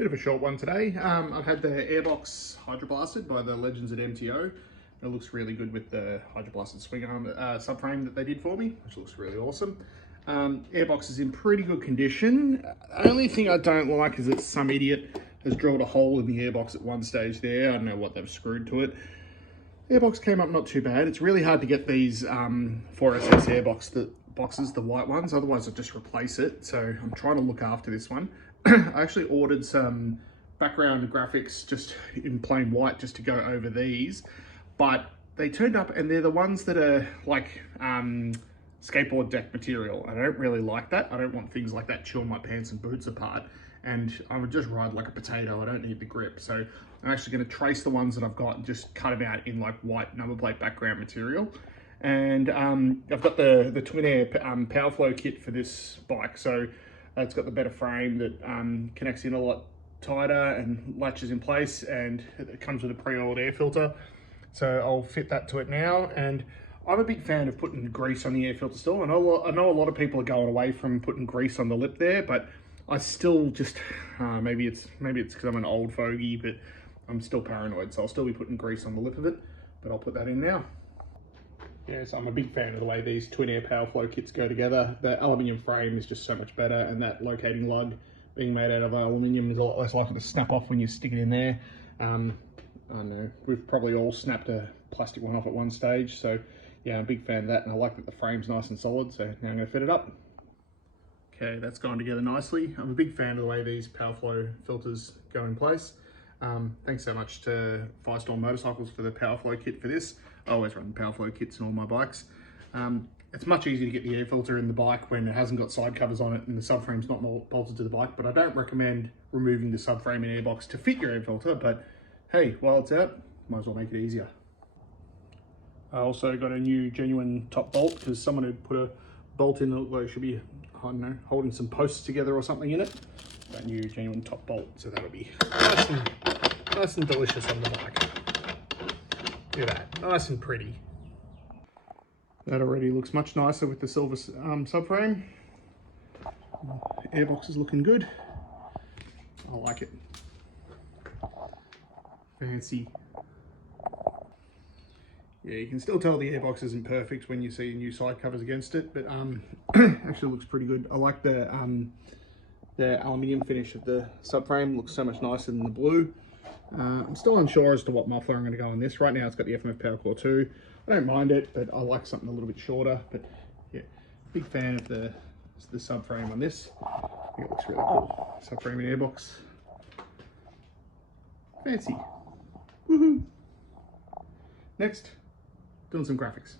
Bit of a short one today. I've had the airbox hydroblasted by the legends at MTO. It looks really good with the hydroblasted swing arm subframe that they did for me, which looks really awesome. Airbox is in pretty good condition. The only thing I don't like is that some idiot has drilled a hole in the airbox at one stage there. I don't know what they've screwed to it. Airbox came up not too bad. It's really hard to get these 4SS airbox boxes, the white ones, otherwise I'll just replace it. So I'm trying to look after this one. I actually ordered some background graphics just in plain white just to go over these, but they turned up and they're the ones that are like skateboard deck material. I don't really like that. I don't want things like that chewing my pants and boots apart, and I would just ride like a potato. I don't need the grip. So I'm actually going to trace the ones that I've got and just cut them out in like white number plate background material. And I've got the Twin Air Powerflow kit for this bike. So it's got the better frame that connects in a lot tighter and latches in place, and it comes with a pre-oiled air filter. So I'll fit that to it now. And I'm a big fan of putting grease on the air filter still. I know a lot of people are going away from putting grease on the lip there, but I still just, maybe it's because I'm an old fogey, but I'm still paranoid. So I'll still be putting grease on the lip of it, but I'll put that in now. Yeah, so I'm a big fan of the way these Twin Air Powerflow kits go together. The aluminium frame is just so much better, and that locating lug being made out of aluminium is a lot less likely to snap off when you stick it in there. I don't know, we've probably all snapped a plastic one off at one stage, so yeah, I'm a big fan of that, and I like that the frame's nice and solid, so now I'm going to fit it up. Okay, that's gone together nicely. I'm a big fan of the way these Powerflow filters go in place. Thanks so much to Firestorm Motorcycles for the Powerflow kit for this. I always run Powerflow kits in all my bikes. It's much easier to get the air filter in the bike when it hasn't got side covers on it and the subframe's not bolted to the bike, but I don't recommend removing the subframe and airbox to fit your air filter, but hey, while it's out, might as well make it easier. I also got a new genuine top bolt because someone had put a bolt in that looked like it should be, I don't know, holding some posts together or something in it. That new genuine top bolt, so that'll be nice and delicious on the bike. Look at that, nice and pretty. That already looks much nicer with the silver subframe. Airbox is looking good. I like it. Fancy. Yeah, you can still tell the airbox isn't perfect when you see new side covers against it, but actually looks pretty good. I like the aluminium finish of the subframe. Looks so much nicer than the blue. I'm still unsure as to what muffler I'm going to go on this. Right now it's got the FMF Power Core 2. I don't mind it, but I like something a little bit shorter. But yeah, big fan of the subframe on this. I think it looks really cool. Subframe and airbox. Fancy. Woohoo! Next, doing some graphics.